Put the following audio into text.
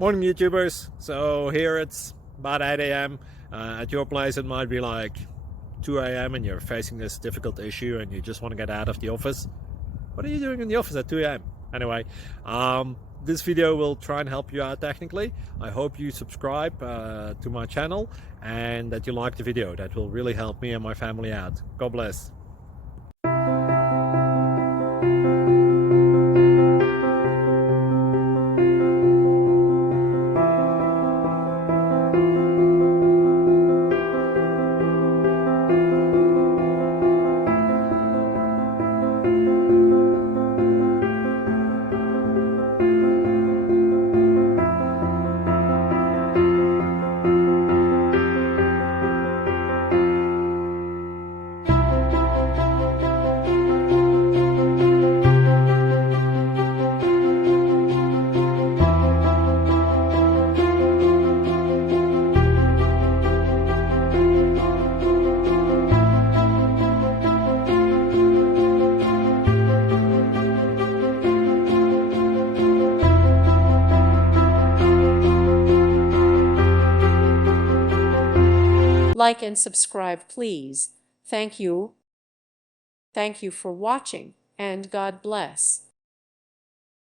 Morning YouTubers. So here it's about 8 a.m. At your place it might be like 2 a.m. and you're facing this difficult issue and you just want to get out of the office. What are you doing in the office at 2 a.m.? Anyway, this video will try and help you out technically. I hope you subscribe to my channel and that you like the video. That will really help me and my family out. God bless. Like and subscribe, please. Thank you. Thank you for watching, and God bless.